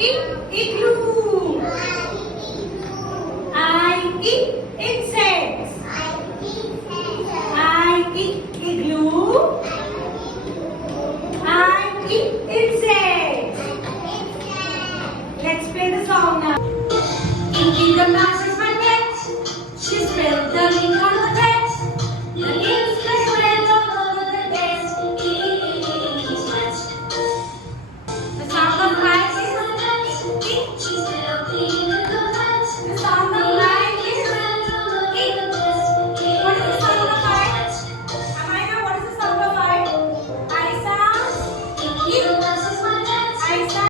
Igloo. I insects. I igloo. I insects. Let's play the song now. Inky the mouse is my pet. She's built the ring